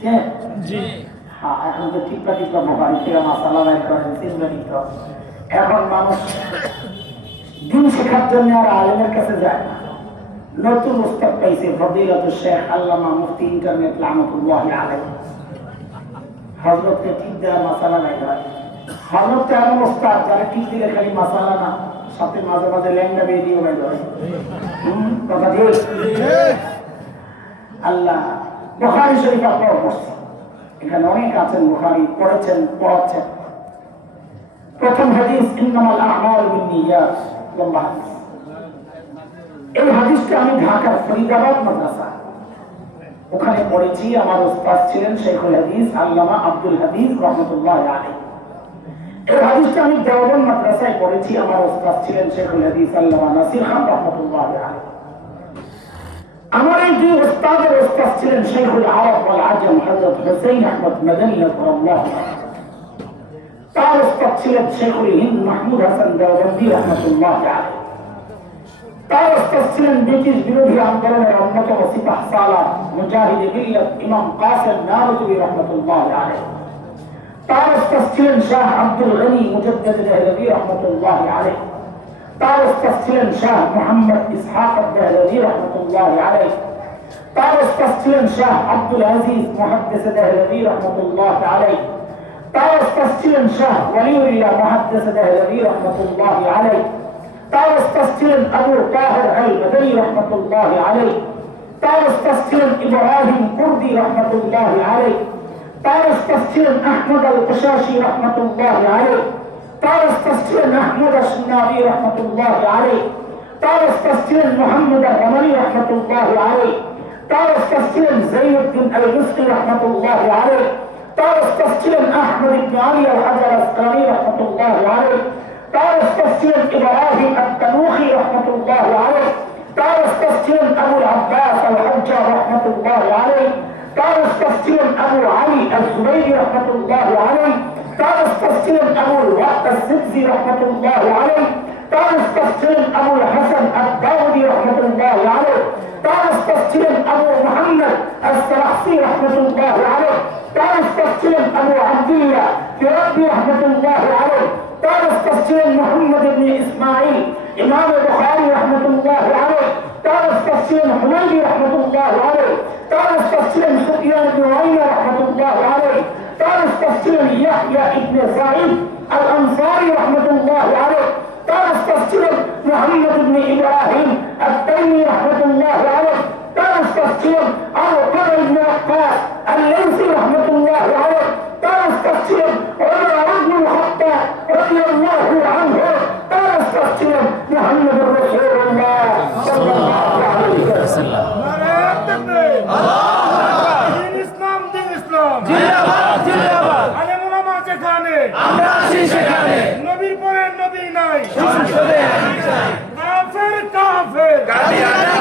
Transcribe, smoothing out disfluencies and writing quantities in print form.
জি হ্যাঁ, এখন তো টিপা বোকারি থেকে মাসালা বাইর করেন চিনবেনই তো। এখন মানুষ দিন শেখার জন্য আর আলেমের কাছে যায় না। নতুন উস্তাদ পাইছে ফদিলাতুল শেখ আল্লামা মুফতি ইন্টারনেট লাহমাতুল্লাহি আলাইহি। হযরতকে টিপ দেওয়া মাসালা নাই হয়। হযরত এমন উস্তাদ যারা টিপ দিলে খালি মাসালা না, সাথে মাঝে মাঝে ল্যাংড়া বেয়ে দিয়ে বাইর হয়। কথা ঠিক? আল্লাহ বুখারী শরীফ আপনারা পড়ছেন, এখানে অনেক আছেন বুখারী পড়েছেন, পড়াচ্ছেন। প্রথম হাদিস ইন্নামাল আ'মালু বিন্নিয়াত, লম্বা হাদিস। এই হাদিসটা আমি ঢাকার ফরিদাবাদ মাদ্রাসা ওখানে পড়েছি। আমার উস্তাদ ছিলেন শেখুল হাদিস আল্লামা আব্দুল হাদিস রহমাতুল্লাহি আলাইহি। এই হাদিসটা আমি দেওবন্দ মাদ্রাসায় পড়েছি। আমার উস্তাদ ছিলেন শেখুল হাদিস আল্লামা নাসির খান রহমাতুল্লাহি আলাইহি। আমার এই দুই উস্তাদের উস্তাদ ছিলেন শেখুল আরব ওয়াল আজম হযরত হুসাইন আহমদ মাদানী রাদিয়াল্লাহু আনহু। তার উস্তাদ ছিলেন শেখুল হিন্দ মাহমুদ হাসান দেওবন্দি রহমাতুল্লাহি আলাইহি। তার উস্তাদ ছিলেন ব্রিটিশ বিরোধী আন্দোলনের অন্যতম সিপাহ সালার মুজাহিদ মিল্লাত ইমাম কাসেম নারুতুবি রহমাতুল্লাহি আলাইহি। তার উস্তাদ ছিলেন শাহ আব্দুল গনি মুজাদ্দিদ দেহলভী রহমাতুল্লাহি আলাইহি। তার উস্তাদ ছিলেন শাহ মুহাম্মদ ইসহাক দেহলভী রহমাতুল্লাহি আলাইহি। তার উস্তাদ ছিলেন শাহ আব্দুল আজিজ মুহাদ্দিস দেহলভী রহমাতুল্লাহি আলাইহি। তার উস্তাদ ছিলেন শাহ ওয়ালিউল্লাহ মুহাদ্দিস দেহলভী রহমাতুল্লাহি আলাইহি। তার উস্তাদ ছিলেন আবু তাহের আল মাদানী রহমাতুল্লাহি আলাইহি। তার উস্তাদ ছিলেন ইব্রাহিম কুরদি রহমাতুল্লাহি আলাইহি। তার উস্তাদ ছিলেন আহমদ আল কুশাশি রহমাতুল্লাহি আলাইহি। তার উস্তাদ ছিলেন আহমদ আশ-শানাবি রহমাতুল্লাহি আলাইহি। তার উস্তাদ ছিলেন মুহাম্মদ আল-রমানি রহমাতুল্লাহি আলাইহি। তার উস্তাদ ছিলেন যায়িদউদ্দিন আল-মুসকি রহমাতুল্লাহি আলাইহি। তার উস্তাদ ছিলেন আহমদ ইবনে আলী আল-হাজার আসকানি রহমাতুল্লাহি আলাইহি। তার উস্তাদ ছিলেন ইব্রাহিম আত-তানুখি রহমাতুল্লাহি আলাইহি। তার উস্তাদ ছিলেন আবুল আব্বাস আল-হাজ্জার রহমাতুল্লাহি আলাইহি। তার উস্তাদ ছিলেন আবু আলী আল-জুবাইরি রহমাতুল্লাহি আলাইহি। তার উস্তাদ ছিলেন আবুল ওয়াক্ত আস-সিবজি রহমাতুল্লাহি আলাইহি। তার উস্তাদ ছিলেন আবুল হাসান আদ-দাউদি রহমাতুল্লাহি আলাইহি। তার উস্তাদ ছিলেন আবু মুহাম্মদ আস-সালাহসি রহমাতুল্লাহি আলাইহি। তার উস্তাদ ছিলেন আবু আব্দুল্লাহ ফিরাবি রহমাতুল্লাহি আলাইহি। তার উস্তাদ ছিলেন মুহাম্মদ ইবনে ইসমাঈল ইমাম বুখারী রহমাতুল্লাহি আলাইহি। তার উস্তাদ ছিলেন হুমায়দি রহমাতুল্লাহি আলাইহি। তার উস্তাদ ছিলেন সুফিয়ান ইবনে উয়াইনা রহমাতুল্লাহি আলাইহি। তার উস্তাদ ছিলেন ইয়াহইয়া ইবনে সাঈদ আল-আনসারী রহমাতুল্লাহি আলাইহি। তার উস্তাদ ছিলেন মুহাম্মদ ইবনে ইব্রাহিম আত-তাইমি রহমাতুল্লাহি আলাইহি। তার উস্তাদ ছিলেন আল-কারি ইবনে আক্কাস আল-লাইসি রহমাতুল্লাহি আলাইহি। তার উস্তাদ ছিলেন ওমর ইবনে খাত্তাব রাদিয়াল্লাহু আনহু। তার উস্তাদ ছিলেন মুহাম্মদুর রাসূলুল্লাহ সাল্লাল্লাহু আলাইহি ওয়াসাল্লাম। নারে তাকবীর, আল্লাহু দিন ইসলাম, দিন ইসলাম জিন্দাবাদ, জিন্দাবাদ। আলেম ওলামা যেখানে আমরা আছি সেখানে নবীর পরে নবী নাই, সংসদে আইন চাই। কাফের কাফের কাদিয়ানা